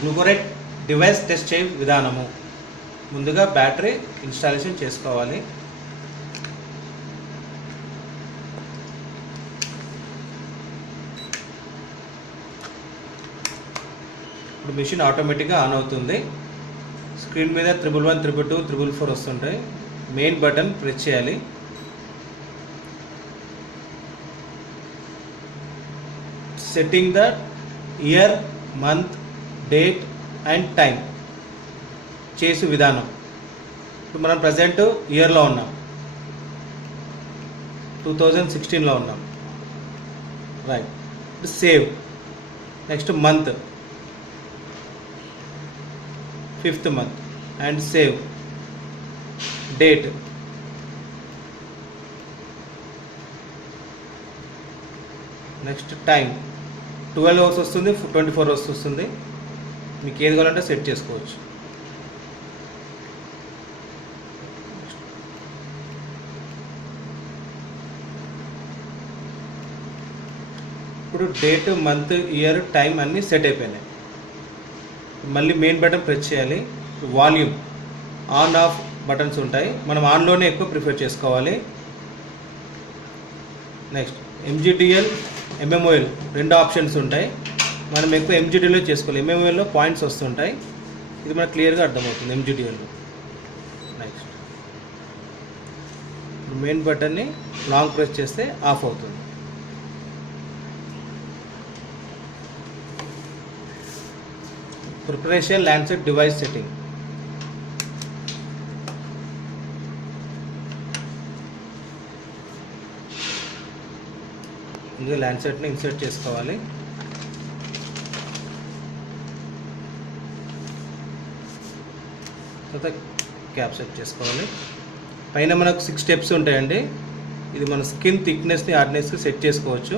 గ్లూకోరేట్ device test చేయ విధానము. ముందుగా బ్యాటరీ ఇన్స్టాలేషన్ చేసుకోవాలి. ఇప్పుడు మిషన్ ఆటోమేటిక్గా ఆన్ అవుతుంది. స్క్రీన్ మీద 111, 222, 444 వస్తుంటాయి. మెయిన్ బటన్ ప్రెస్ చేయాలి. Setting the year, month, date and time చేసే విధానం. ఇప్పుడు మనం ప్రజెంట్ ఇయర్లో ఉన్నాం, 2016లో ఉన్నాం. Right. Save. Next month, 5th month and save. Date, next time 12 hours వస్తుంది, 24 hours వస్తుంది. మీకు ఏది కావాలంటే సెట్ చేసుకోవచ్చు. ఇప్పుడు డేట్, మంత్, ఇయర్, టైం అన్నీ సెట్ అయిపోయినాయి. మళ్ళీ మెయిన్ బటన్ ప్రెస్ చేయాలి. వాల్యూమ్, ఆన్ ఆఫ్ బటన్స్ ఉంటాయి. మనం ఆన్లోనే ఎక్కువ ప్రిఫర్ చేసుకోవాలి. నెక్స్ట్ ఎంజిడిఎల్, ఎంఎంఓఎల్ 2 ఆప్షన్స్ ఉంటాయి. మనం ఎక్కువ ఎంజిడిఎల్లో చేసుకోవాలి. ఎంఎంఓఎల్లో పాయింట్స్ వస్తుంటాయి. ఇది మనకు క్లియర్గా అర్థమవుతుంది ఎంజిడిఎల్లో. నెక్స్ట్ మెయిన్ బటన్ని లాంగ్ ప్రెస్ చేస్తే ఆఫ్ అవుతుంది. Preparation Lancet device setting. ఇంకా ల్యాండ్సెట్ని ఇన్సర్ట్ చేసుకోవాలి. తర్వాత క్యాప్ సెట్ చేసుకోవాలి. పైన మనకు 6 స్టెప్స్ ఉంటాయండి. ఇది మన స్కిన్ థిక్నెస్ని, హార్డ్నెస్కి సెట్ చేసుకోవచ్చు.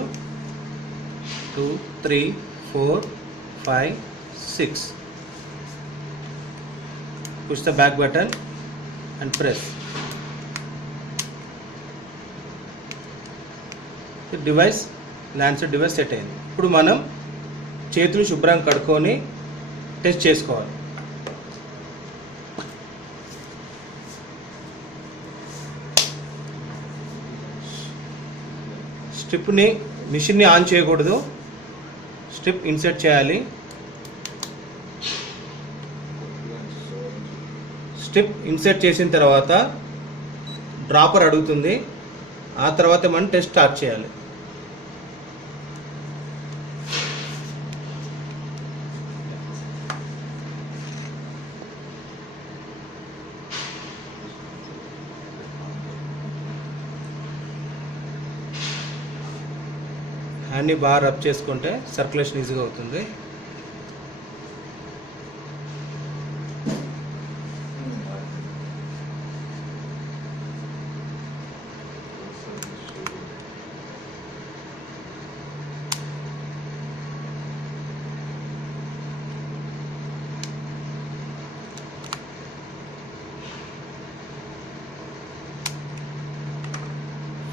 2, 3, 4, 5, 6. Push the back button and press. The device, Lancet device set అయింది. ఇప్పుడు మనం చేతులు శుభ్రంగా కడుక్కొని టెస్ట్ చేసుకోవాలి. స్ట్రిప్ని, మిషన్ని ఆన్ చేయకూడదు. స్ట్రిప్ ఇన్సర్ట్ చేయాలి. స్ట్రిప్ ఇన్సర్ట్ చేసిన తర్వాత డ్రాపర్ అడుగుతుంది. ఆ తర్వాత మనం టెస్ట్ స్టార్ట్ చేయాలి. హ్యాండ్ని బాగా రబ్ చేసుకుంటే సర్క్యులేషన్ ఈజీగా అవుతుంది.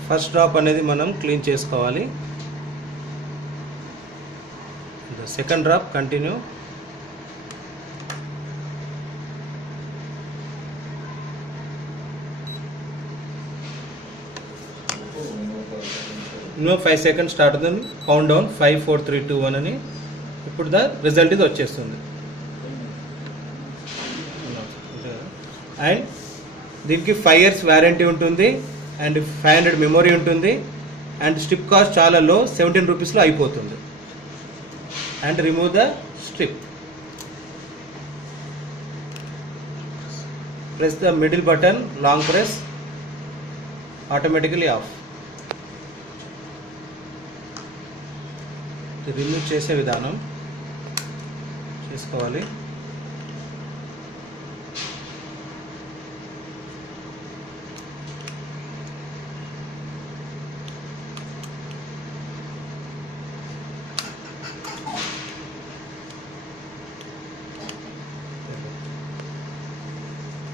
ఫస్ట్ డ్రాప్ అనేది మనం క్లీన్ చేసుకోవాలి. Second drop continue. ఇందులో 5 seconds స్టార్ట్ అవుతుంది. కౌంట్ డౌన్ 5, 4, 3, 2, 1 అని. ఇప్పుడు రిజల్ట్ ఇది వచ్చేస్తుంది. అండ్ దీనికి 5 years వారంటీ ఉంటుంది అండ్ 500 మెమొరీ ఉంటుంది. అండ్ స్ట్రిప్ కాస్ట్ చాలా లో, 17 రూపీస్లో అయిపోతుంది. And remove the strip. Press the middle button, long press, automatically of. Remove చేసే విధానం చేసుకోవాలి.